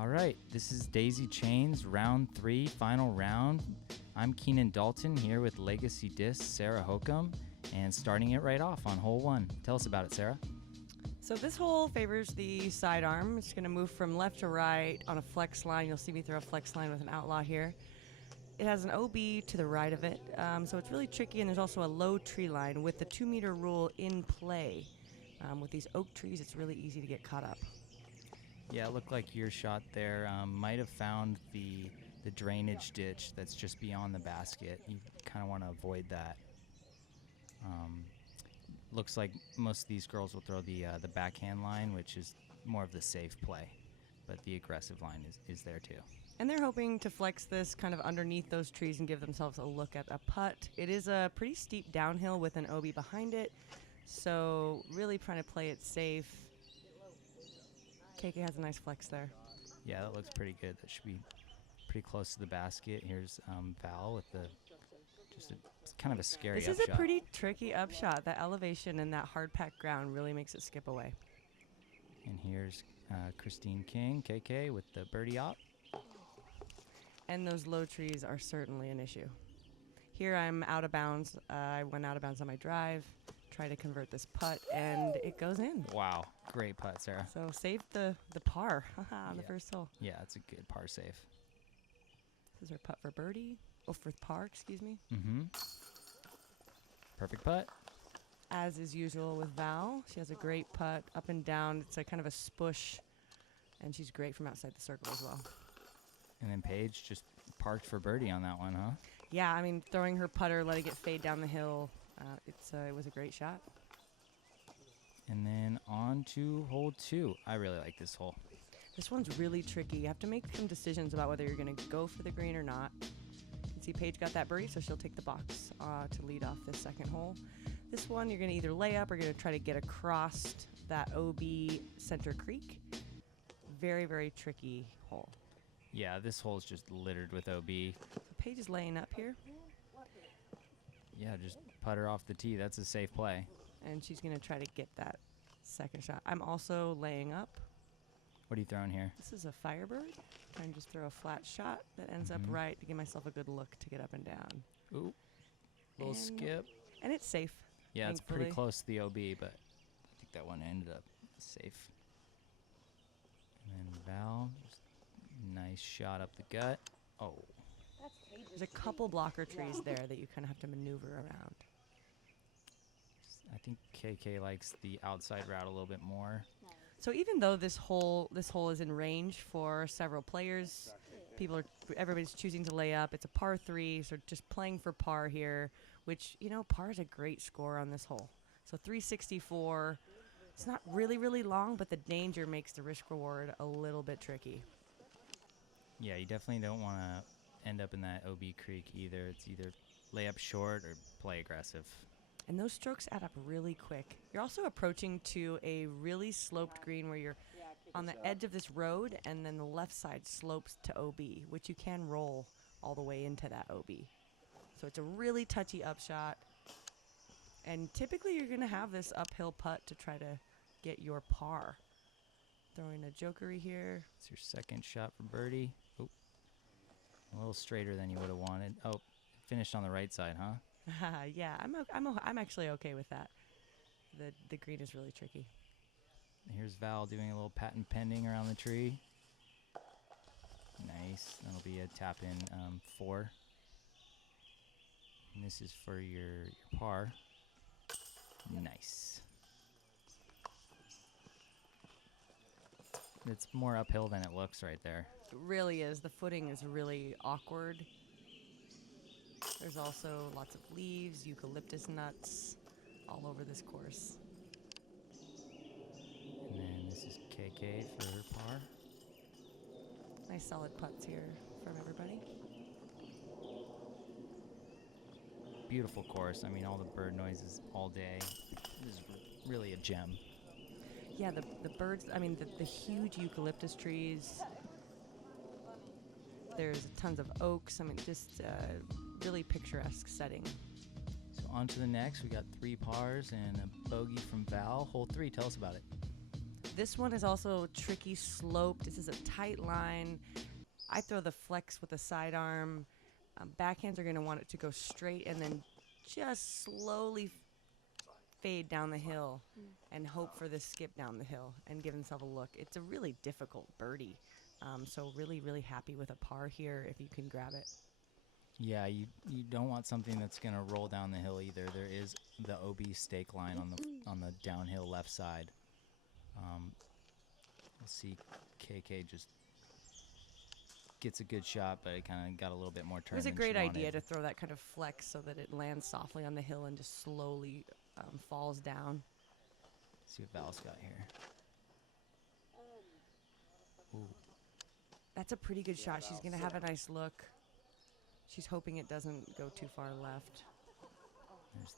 All right, this is Daisy Chains, round 3, final round. I'm Keenan Dalton here with Legacy Disc Sarah Hokom, and starting it right off on hole 1. Tell us about it, Sarah. So this hole favors the sidearm. It's going to move from left to right on a flex line. You'll see me throw a flex line with an outlaw here. It has an OB to the right of it, so it's really tricky, and there's also a low tree line with the 2-meter rule in play. With these oak trees, it's really easy to get caught up. Yeah, it looked like your shot there might have found the drainage ditch that's just beyond the basket. You kind of want to avoid that. Looks like most of these girls will throw the backhand line, which is more of the safe play, but the aggressive line is there too. And they're hoping to flex this kind of underneath those trees and give themselves a look at a putt. It is a pretty steep downhill with an OB behind it, so really trying to play it safe. KK has a nice flex there. Yeah, that looks pretty good. That should be pretty close to the basket. Here's Val with it's kind of a scary upshot. This is a pretty tricky upshot. That elevation and that hard-packed ground really makes it skip away. And here's Kristine King, KK, with the birdie op. And those low trees are certainly an issue. Here I'm out of bounds. I went out of bounds on my drive, try to convert this putt, and it goes in. Wow, great putt, Sarah. So saved the par on the first hole. Yeah, it's a good par save. This is her putt for birdie. Oh, for par, excuse me. Mm-hmm. Perfect putt. As is usual with Val, she has a great putt up and down. It's a kind of a spush, and she's great from outside the circle as well. And then Paige just parked for birdie on that one, huh? Yeah, I mean, throwing her putter, letting it fade down the hill, it was a great shot. And then on to hole 2. I really like this hole. This one's really tricky. You have to make some decisions about whether you're going to go for the green or not. You can see Paige got that birdie, so she'll take the box to lead off this second hole. This one, you're going to either lay up or going to try to get across that OB center creek. Very, very tricky hole. Yeah, this hole is just littered with OB. Paige is laying up here. Yeah, just putter off the tee. That's a safe play. And she's going to try to get that second shot. I'm also laying up. What are you throwing here? This is a Firebird. Trying to just throw a flat shot that ends up right to give myself a good look to get up and down. Ooh, little skip. And it's safe. Yeah, thankfully. It's pretty close to the OB, but I think that one ended up safe. And then Val, just nice shot up the gut. Oh. There's a couple blocker trees there that you kind of have to maneuver around. I think KK likes the outside route a little bit more. So even though this hole is in range for several players, everybody's choosing to lay up. It's a par 3, so just playing for par here, which, par is a great score on this hole. So 364. It's not really, really long, but the danger makes the risk reward a little bit tricky. Yeah, you definitely don't want to end up in that OB creek either. It's either lay up short or play aggressive. And those strokes add up really quick. You're also approaching to a really sloped green where you're on the edge of this road, and then the left side slopes to OB, which you can roll all the way into that OB. So it's a really touchy upshot. And typically you're going to have this uphill putt to try to get your par. Throwing a jokery here. It's your second shot for birdie. Oh, a little straighter than you would have wanted. Oh, finished on the right side, huh? Yeah, I'm actually okay with that. The green is really tricky. Here's Val doing a little patent pending around the tree. Nice. That'll be a tap in 4. And this is for your par. Nice. It's more uphill than it looks right there. It really is. The footing is really awkward. There's also lots of leaves, eucalyptus nuts all over this course. And then this is KK for her par. Nice solid putts here from everybody. Beautiful course. I mean, all the bird noises all day. This is really a gem. Yeah, the birds, I mean, the huge eucalyptus trees. There's tons of oaks. I mean, just really picturesque setting. So on to the next. We got 3 pars and a bogey from Val. Hole 3, tell us about it. This one is also tricky sloped. This is a tight line. I throw the flex with the sidearm. Backhands are going to want it to go straight and then just slowly fade down the hill and hope for this skip down the hill and give himself a look. It's a really difficult birdie. So really, really happy with a par here if you can grab it. Yeah, you don't want something that's going to roll down the hill either. There is the OB stake line on the downhill left side. We'll see KK just gets a good shot, but it kind of got a little bit more turn. It was a than great she idea wanted. to throw that kind of flex so that it lands softly on the hill and just slowly falls down. Let's see what Val's got here. Ooh. That's a pretty good shot. She's going to have a nice look. She's hoping it doesn't go too far left.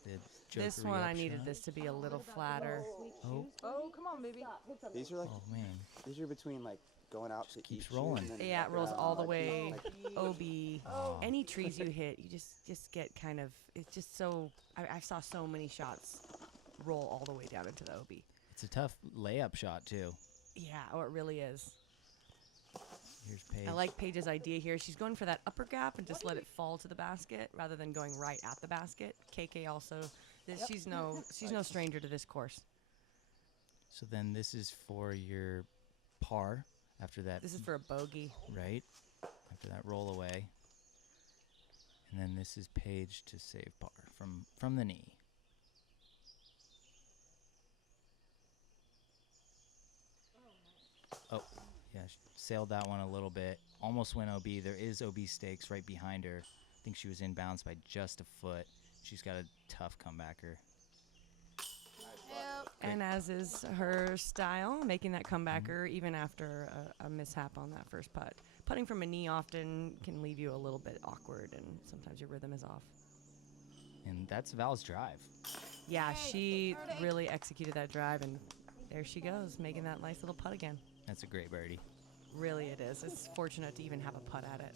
There's the This jokery one, up I needed shot. this to be a little flatter. Oh, Come on, baby. These are like, oh man. these are between like going out to keeps eat rolling. shoes and Yeah, it rolls all the like, way. like, OB. Oh. Any trees you hit, you just get kind of, it's just so, I saw so many shots roll all the way down into the OB. It's a tough layup shot too. Yeah, oh, it really is. Here's Paige. I like Paige's idea here. She's going for that upper gap and just let it fall to the basket rather than going right at the basket. KK also, she's no stranger to this course. So then this is for your par after that. This is for a bogey. Right? After that roll away. And then this is Paige to save par from the knee. Oh, yeah, sailed that one a little bit. Almost went OB. There is OB stakes right behind her. I think she was inbounds by just a foot. She's got a tough comebacker. And as is her style, making that comebacker even after a mishap on that first putt. Putting from a knee often can leave you a little bit awkward, and sometimes your rhythm is off. And that's Val's drive. Yeah, she really executed that drive, and there she goes, making that nice little putt again. That's a great birdie. Really it is. It's fortunate to even have a putt at it.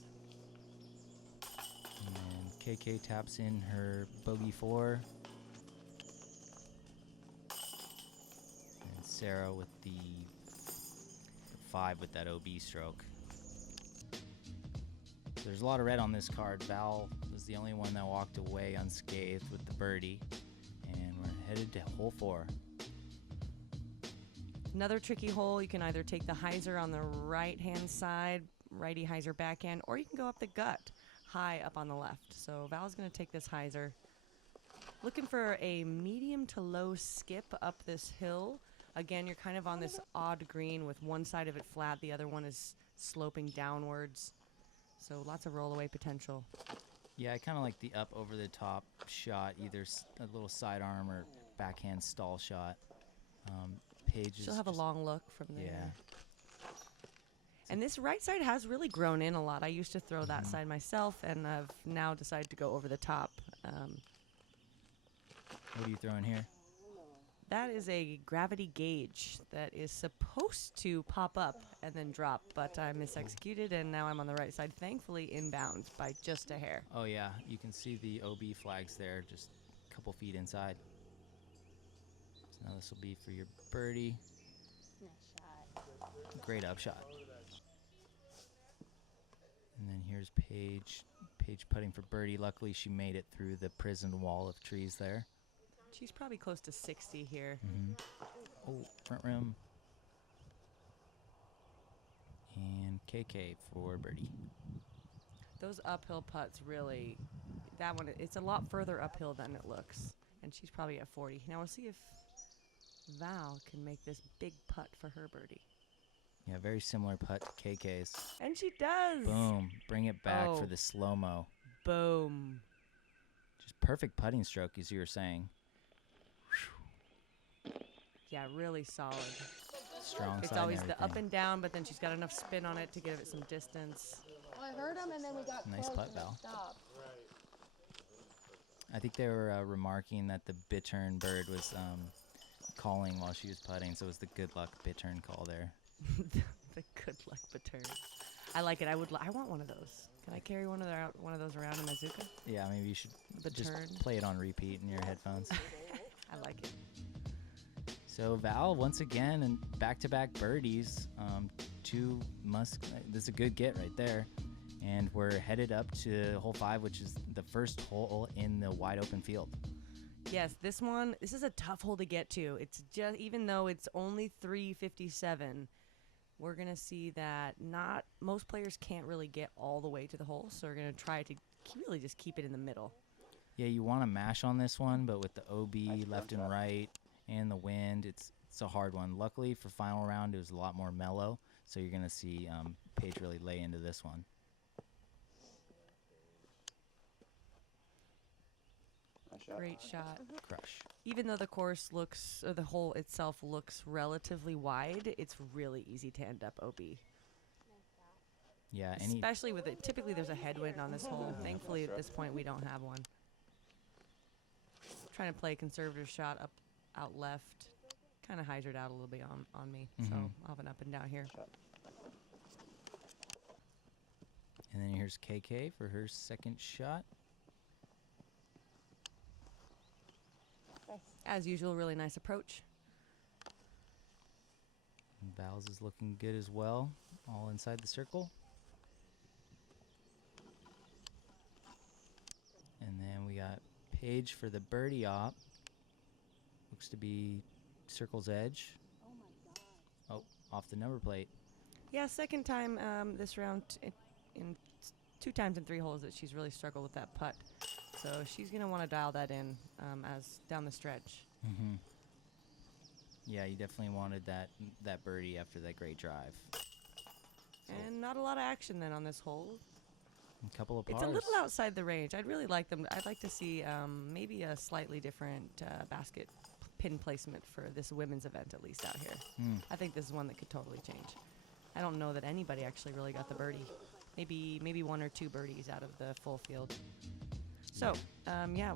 And KK taps in her bogey 4. And Sarah with the 5 with that OB stroke. There's a lot of red on this card. Val was the only one that walked away unscathed with the birdie. And we're headed to hole 4. Another tricky hole, you can either take the hyzer on the right-hand side, righty hyzer backhand, or you can go up the gut, high up on the left. So Val's going to take this hyzer. Looking for a medium to low skip up this hill. Again, you're kind of on this odd green with one side of it flat, the other one is sloping downwards. So lots of roll-away potential. Yeah, I kind of like the up over the top shot, either a little sidearm or backhand stall shot. Paige She'll have a long look from there. Yeah. And this right side has really grown in a lot. I used to throw that side myself, and I've now decided to go over the top. What are you throwing here? That is a gravity gauge that is supposed to pop up and then drop, but I misexecuted, and now I'm on the right side, thankfully inbound by just a hair. Oh, yeah. You can see the OB flags there, just a couple feet inside. So now this will be for your birdie. Nice shot. Great upshot. And then here's Paige. Paige putting for birdie. Luckily, she made it through the prison wall of trees there. She's probably close to 60 here. Oh, front rim. And KK for birdie. Those uphill putts really, that one, it's a lot further uphill than it looks. And she's probably at 40. Now we'll see if Val can make this big putt for her birdie. Yeah, very similar putt to KK's. And she does. Boom. Bring it back Oh. for the slow-mo. Boom. Just perfect putting stroke, as you were saying. Yeah, really solid. Strong It's side always and the up everything. and down, but then she's got enough spin on it to give it some distance. Well, I heard him, and then we got Nice close putt, and it Val. stopped. I think they were remarking that the bittern bird was calling while she was putting, so it was the good luck bittern call there. The good luck bittern. I like it. I want one of those. Can I carry one of those around in my Zuka? Yeah, maybe you should just Bittern. play it on repeat in your headphones. I like it. So Val, once again, and back-to-back birdies. This is a good get right there. And we're headed up to hole 5, which is the first hole in the wide open field. Yes, this is a tough hole to get to. It's just, even though it's only 357, we're going to see that most players can't really get all the way to the hole. So we're going to try to really just keep it in the middle. Yeah, you want to mash on this one, but with the OB left and right and the wind, it's a hard one. Luckily for final round, it was a lot more mellow. So you're going to see Paige really lay into this one. Great shot. Crush. Even though the hole itself looks relatively wide, it's really easy to end up OB. Yeah, especially with it. Typically, there's a headwind on this hole. Thankfully, at this point, we don't have one. Trying to play a conservative shot out left. Kind of hyzered out a little bit on me. So I'll have an up and down here. And then here's KK for her second shot. As usual, really nice approach. And Val's is looking good as well, all inside the circle. And then we got Paige for the birdie op. Looks to be circle's edge. Oh my God. Oh, off the number plate. Yeah, second time this round in 2 times in 3 holes that she's really struggled with that putt. So she's going to want to dial that in as down the stretch. Yeah, you definitely wanted that birdie after that great drive. And not a lot of action then on this hole. A couple of pars. It's a little outside the range. I'd really like them. I'd like to see maybe a slightly different basket pin placement for this women's event, at least out here. I think this is one that could totally change. I don't know that anybody actually really got the birdie. Maybe 1 or 2 birdies out of the full field. So, yeah,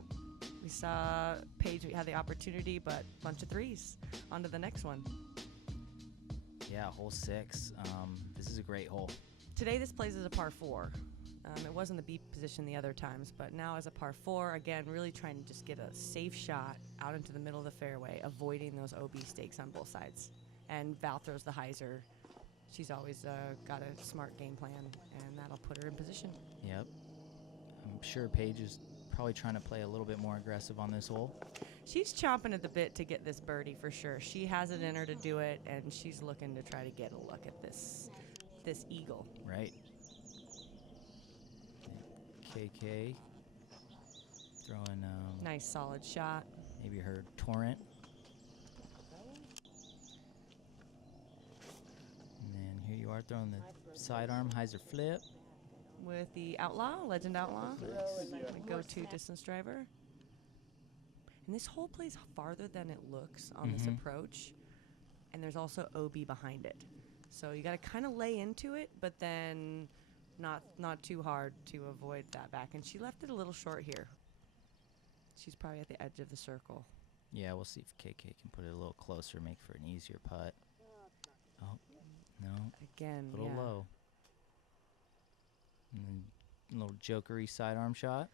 we saw Paige had the opportunity, but bunch of 3s. On to the next one. Yeah, hole 6. This is a great hole. Today this plays as a par 4. It was in the B position the other times, but now as a par 4, again, really trying to just get a safe shot out into the middle of the fairway, avoiding those OB stakes on both sides. And Val throws the hyzer. She's always got a smart game plan, and that'll put her in position. Yep. I'm sure Paige is probably trying to play a little bit more aggressive on this hole. She's chomping at the bit to get this birdie for sure. She has it in her to do it, and she's looking to try to get a look at this eagle. Right. KK throwing Nice solid shot. maybe her torrent. And then here you are throwing the sidearm hyzer flip. With the Outlaw, Legend Outlaw, the go-to distance driver. And this hole plays farther than it looks on this approach, and there's also OB behind it. So you got to kind of lay into it, but then not too hard to avoid that back. And she left it a little short here. She's probably at the edge of the circle. Yeah, we'll see if KK can put it a little closer, make for an easier putt. Oh, no. Again, A little low. And then a little jokery sidearm shot.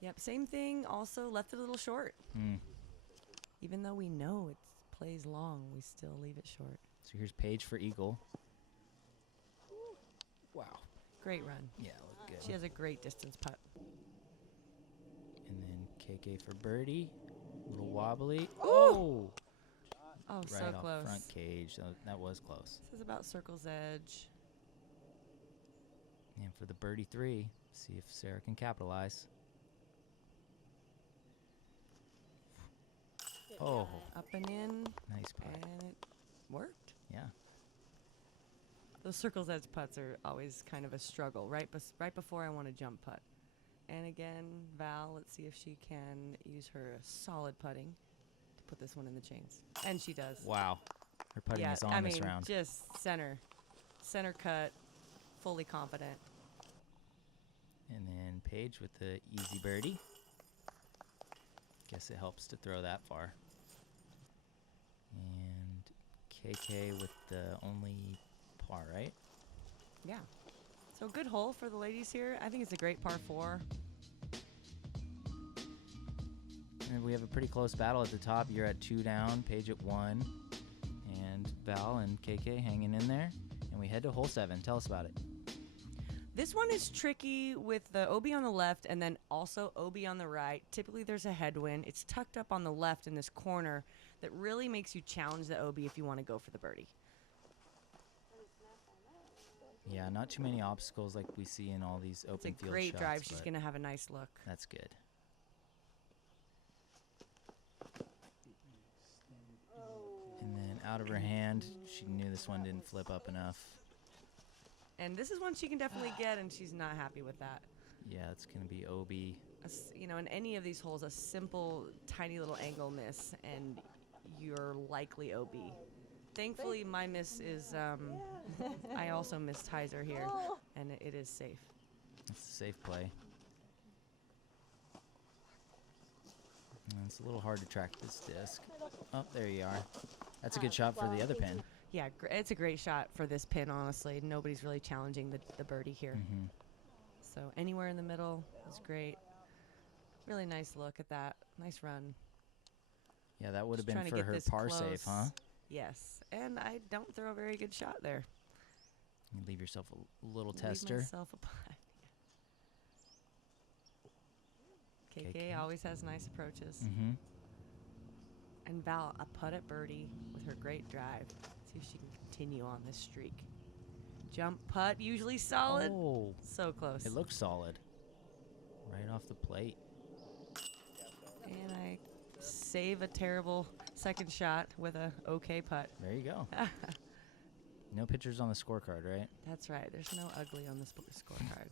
Yep, same thing. Also left it a little short. Even though we know it plays long, we still leave it short. So here's Paige for eagle. Wow. Great run. Yeah, looked good. She has a great distance putt. And then KK for birdie. A little wobbly. Oh, Right so off close. front cage. That was close. This is about circle's edge. And for the birdie 3, see if Sarah can capitalize. Oh, Up and in, nice putt. and it worked. Yeah. Those circle's edge putts are always kind of a struggle, right before I want to jump putt. And again, Val, let's see if she can use her solid putting to put this one in the chains. And she does. Wow. Her putting is on this round. Just center cut, fully confident. And then Paige with the easy birdie. Guess it helps to throw that far. And KK with the only par, right? Yeah. So good hole for the ladies here. I think it's a great par 4. And And we have a pretty close battle at the top. You're at 2 down, Paige at 1, and Val and KK hanging in there. And we head to hole 7. Tell us about it. This one is tricky with the OB on the left and then also OB on the right. Typically there's a headwind. It's tucked up on the left in this corner that really makes you challenge the OB if you want to go for the birdie. Yeah, not too many obstacles like we see in all these open It's a field great shots, drive. She's but going to have a nice look. that's good. And then out of her hand, she knew this one didn't flip up enough. And this is one she can definitely get, and she's not happy with that. Yeah, it's going to be OB. You know, in any of these holes, a simple, tiny little angle miss, and you're likely OB. Thankfully, my miss is, I also missed Heiser here, and it is safe. It's a safe play. And it's a little hard to track this disc. Oh, there you are. That's a good shot for the other pin. Yeah, it's a great shot for this pin, honestly. Nobody's really challenging the birdie here. Mm-hmm. So anywhere in the middle is great. Really nice look at that. Nice run. Yeah, that would have Just been trying to for get her this par close. safe, huh? Yes, and I don't throw a very good shot there. You leave yourself a little Leave tester. myself a putt. KK always has nice approaches. Mm-hmm. And Val, a putt at birdie with her great drive. See if she can continue on this streak. Jump putt, usually solid. Oh, So close. it looks solid. Right off the plate. And I save a terrible second shot with a okay putt. There you go. No pictures on the scorecard, right? That's right. There's no ugly on the scorecard.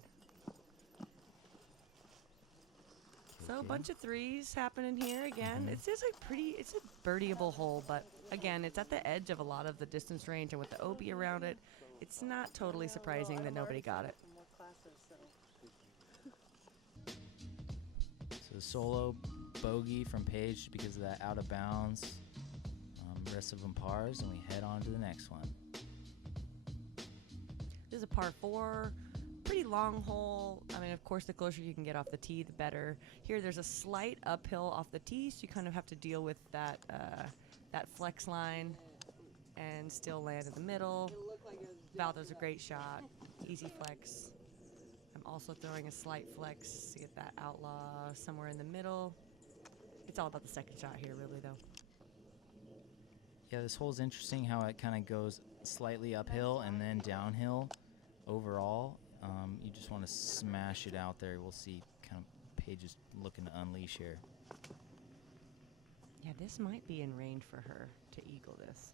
So a Okay. bunch of threes happening here again. It's just it's a birdieable hole, but again, it's at the edge of a lot of the distance range, and with the OB around it, it's not totally surprising that nobody got it. So the solo bogey from Paige because of that out of bounds. Rest of them pars, and we head on to the next one. This is a par 4, pretty long hole. I mean, of course, the closer you can get off the tee, the better. Here, there's a slight uphill off the tee, so you kind of have to deal with that that flex line and still land in the middle. Val does a great shot, easy flex. I'm also throwing a slight flex to get that outlaw somewhere in the middle. It's all about the second shot here, really, though. Yeah, this hole's interesting how it kind of goes slightly uphill and then downhill overall. You just want to smash it out there. We'll see kind of Paige is looking to unleash here. Yeah, this might be in range for her to eagle this.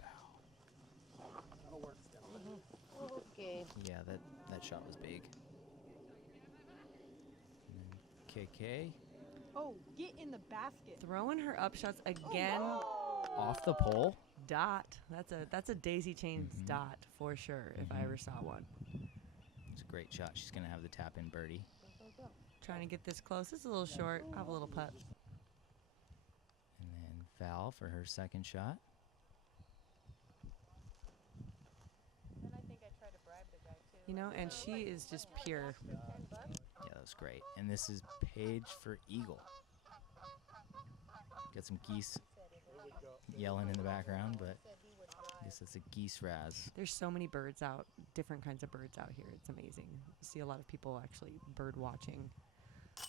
Okay. Yeah, that shot was big. And then KK Oh, get in the basket. Throwing her up shots again. off the pole. Dot. That's a daisy chains dot for sure, if I ever saw one. It's a great shot. She's going to have the tap-in birdie. Trying to get this close. It's a little short. I'll have a little putt. And then Val for her second shot. You know, and she is just pure. Yeah, that was great. And this is Paige for eagle. Got some geese yelling in the background, but I guess that's a geese raz. There's so many birds out, different kinds of birds out here. It's amazing. You see a lot of people actually bird watching.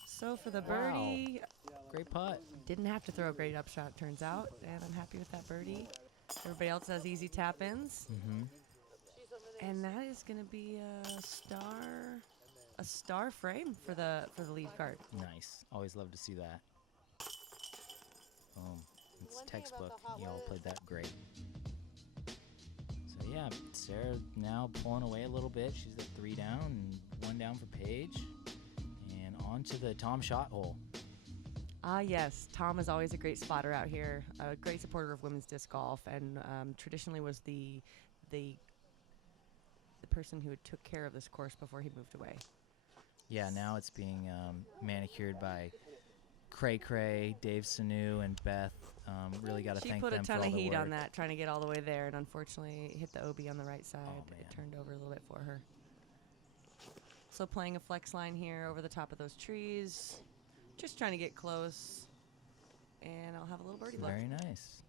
So for the birdie, Great putt. didn't have to throw a great upshot, turns out, and I'm happy with that birdie. Everybody else has easy tap-ins. Mm-hmm. And that is going to be a star frame for the lead card. Nice. Always love to see that. Boom. It's textbook. Y'all played that great. So yeah, Sarah now pulling away a little bit. She's at 3 down and 1 down for Paige. And on to the Tom shot hole. Ah, yes. Tom is always a great spotter out here, a great supporter of women's disc golf, and traditionally was the person who took care of this course before he moved away. Yeah, now it's being manicured by Cray Cray, Dave Sanu, and Beth. Really got to She thank put them a for ton all of the heat work. on that, trying to get all the way there, and unfortunately hit the OB on the right side. Oh, It man. turned over a little bit for her. So playing a flex line here over the top of those trees, just trying to get close and I'll have a little birdie left. Very nice.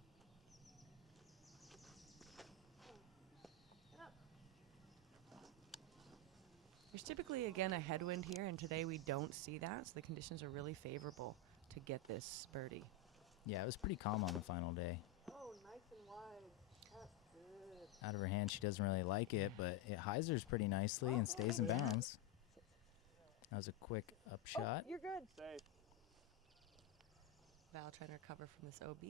There's typically, again, a headwind here, and today we don't see that, so the conditions are really favorable to get this birdie. Yeah, it was pretty calm on the final day. Oh, nice and wide. That's good. Out of her hand, she doesn't really like it, but it hyzers pretty nicely and stays in bounds. That was a quick up shot. You're good. Safe. Val trying to recover from this OB.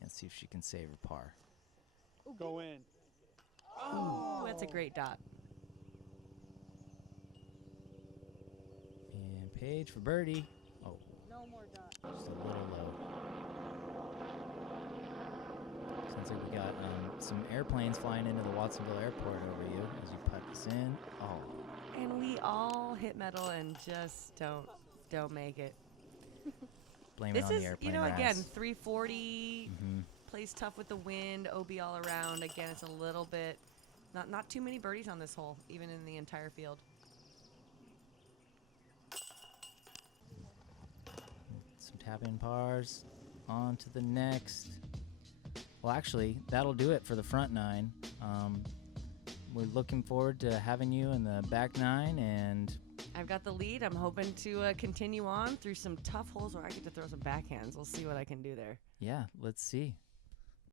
Let's see if she can save her par. Go in. Ooh, that's a great dot. And Paige for birdie. Oh, No more dots. just a little low. Sounds like we got some airplanes flying into the Watsonville airport over you as you putt this in. Oh, And we all hit metal and just don't make it. blame it This on is, the airplane again, rats. 340, Mhm. plays tough with the wind, OB all around. Again, it's a little bit, not too many birdies on this hole, even in the entire field. Some tap-in pars. On to the next. Well, actually, that'll do it for the front nine. We're looking forward to having you in the back nine, and I've got the lead. I'm hoping to continue on through some tough holes where I get to throw some backhands. We'll see what I can do there. yeah, let's see.